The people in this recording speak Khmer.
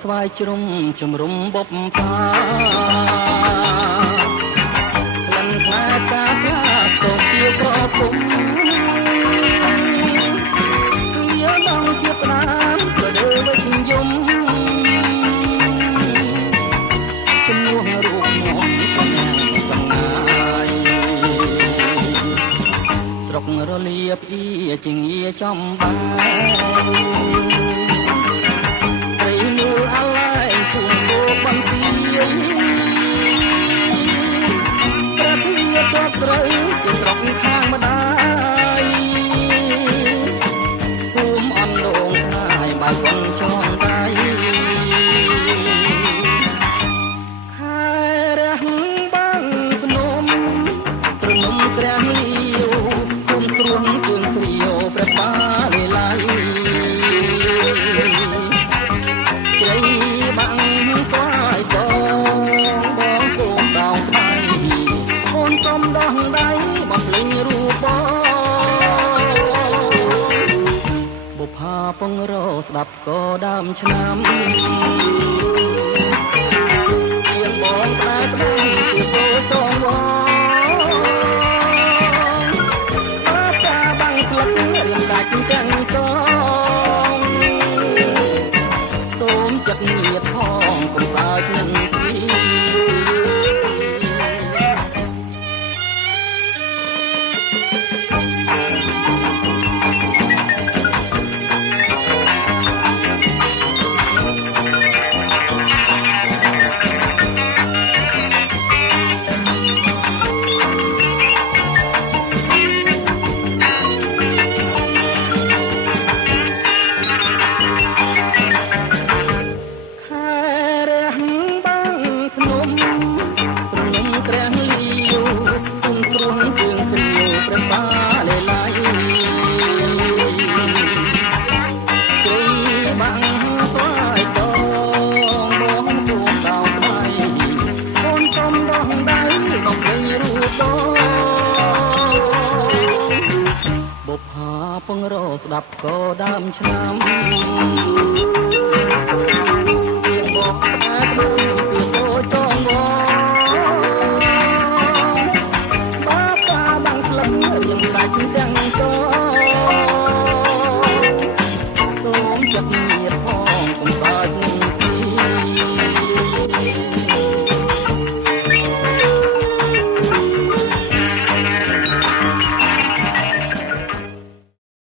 ស្វាយជ្រុំជំរុំបុព្វាលំខ្លាតាស្លាកោពីក្រគុំយោដងជាប្រាំក៏ដើវិញយំជំនួសរូបខ្ញុំសំណាងសំណាយស្រុករលាភីជាងាចំបាយអឡាយគូបោបំពីប្រភេទតស្រូវជាស្រុកខាងម្ដាយភូមិអណ្ដូងស្នាយបើវងចងដៃខែរះបាំងភ្នំត្រនំក្រាស់លាវគុំទ្រួងជើងព្រាវព្រះបាលីឡៃបាំងស្វាយកងបងសូមដងស្បៃអូនសុំដោះដៃបំភ្លេងរូបបុប្ផាពងរស្ដាប់ក៏ដើមឆ្នាំជាងបងផ្លែផ្លែជាពោចងវបាចាបាំងស្លឹករៀងដាច់ទាំងកងសូមចិត្តញាតផងកុំសើចនឹងទីបុប្ផាពងរស្ដាប់ក៏ដើមឆ្នាំជាងបងផ្លែ